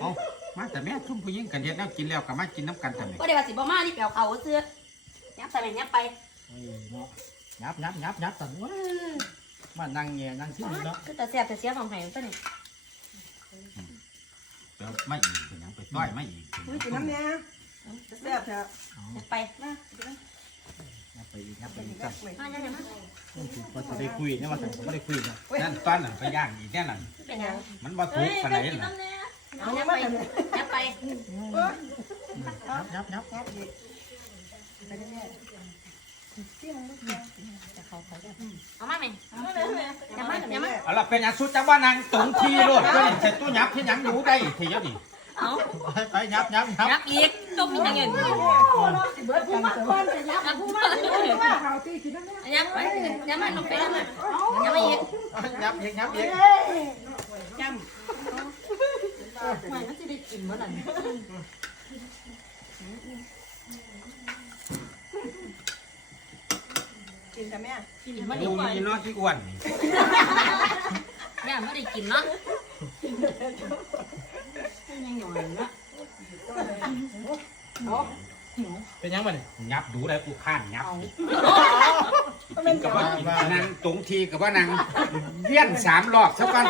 เอามาแต่แม่ทุ่มผู้หญิงกันเฮ็ดแล้วกินแล้วก็มากินน้ำกันทำไมก็ได้ว่าสิบ่มานี่แปลวเขาเสื้อยับไปแม่ยับไปเอ้ยเนาะยับยับยับยับตันเว้ยมานั่งแง่นั่งที่นี่เนาะคือแต่แซ่บแต่เสียของไห้ตัวนี้แล้วไม่อีกเป็นหยังไปต้อยไม่อีกอุ้ยกินน้ำเนี่ยแซ่บแท้ยับไปมายับไปอีกยับไปอีกกันมายับมาว่าจะได้คุยเนี่ยว่าแต่ผมไม่ได้คุยนะนั่นตอนนั้นไปย่างอีกแน่นั่นเป็นยังมันบ่ถูกปานใดน่ะ เอายับไปยับไปยับยับยับงับอีกไปเรื่อยเอามาแม่ยับมายับมาเอาล่ะเป็นหยังสุดจังว่านางตรงทีโลดก็นี่ใส่ตู้ยับที่หยังอยู่ได้ทีเดียวนี่เอาไปยับยับยับยับอีกต้มมีอย่างเงี้ยเบิดกันตัวยับผู้มาว่าเขาตีกินน้ำเนี่ยยับไปยับมาลงไปยับมายับอีกยับอีกยับอีก มันจะได้ กินเมื่อไหร่กินแต่แม่กินมาดีดูกว่านี่เนาะที่อ้วนนี่ย่าไม่ได้กินเนาะยังอยู่เลยนะเป็นยังไงเนี่ยยับดูได้กูข้านยับก็กิเป็นนกักับบว่านางตรงทีกับว่านางเวียนสามรอบเท่ากัน